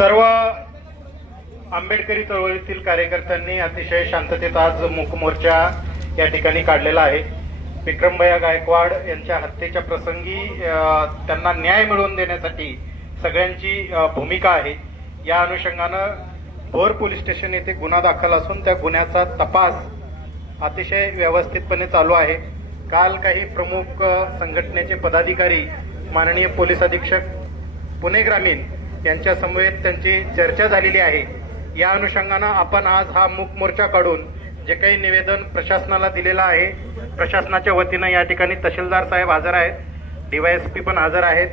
सर्व आंबेडकरी चळवळीतील कार्यकर्त्यांनी अतिशय शांततेत आज मूक मोर्चा या ठिकाणी काढलेला आहे. विक्रमभया गायकवाड यांच्या हत्येच्या प्रसंगी त्यांना न्याय मिळवून देण्यासाठी सगळ्यांची भूमिका आहे. या अनुषंगानं भोर पोलीस स्टेशन येथे गुन्हा दाखल असून त्या गुन्ह्याचा तपास अतिशय व्यवस्थितपणे चालू आहे. काल काही प्रमुख संघटनेचे पदाधिकारी माननीय पोलीस अधीक्षक पुणे ग्रामीण यांच्या समवेत त्यांची चर्चा झालेली आहे. या अनुषंगानं आपण आज हा मूक मोर्चा काढून जे काही निवेदन प्रशासनाला दिलेलं आहे प्रशासनाच्या वतीनं या ठिकाणी तहसीलदार साहेब हजर आहेत डीवायएसपी पण हजर आहेत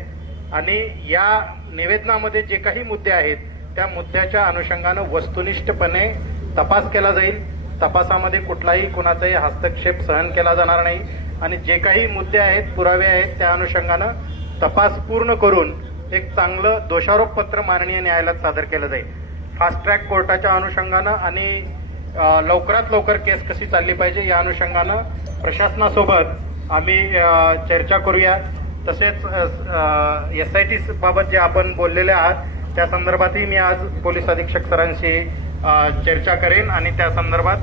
आणि या निवेदनामध्ये जे काही मुद्दे आहेत त्या मुद्द्याच्या अनुषंगानं वस्तुनिष्ठपणे तपास केला जाईल. तपासामध्ये कुठलाही कुणाचाही हस्तक्षेप सहन केला जाणार नाही. आणि जे काही मुद्दे आहेत पुरावे आहेत त्या अनुषंगानं तपास पूर्ण करून एक चांगलं दोषारोप पत्र माननीय न्यायालयात सादर केलं जाईल. फास्ट ट्रॅक कोर्टाच्या अनुषंगानं आणि लवकरात लवकर केस कशी चालली पाहिजे या अनुषंगानं प्रशासनासोबत आम्ही चर्चा करूया. तसेच एस आय टी बाबत जे आपण बोललेले आहात त्या संदर्भातही मी आज पोलीस अधीक्षक सरांशी चर्चा करेन आणि त्या संदर्भात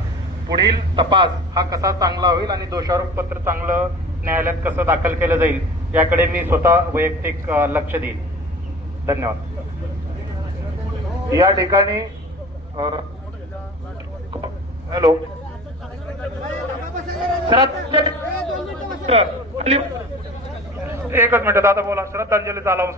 पुढील तपास हा कसा चांगला होईल आणि दोषारोप पत्र चांगलं न्यायालयात कसं दाखल केलं जाईल याकडे मी स्वतः वैयक्तिक लक्ष देईन. धन्यवाद. या ठिकाणी हॅलो. हॅलो एकच मिनिट दादा बोला. श्रद्धांजली चालवून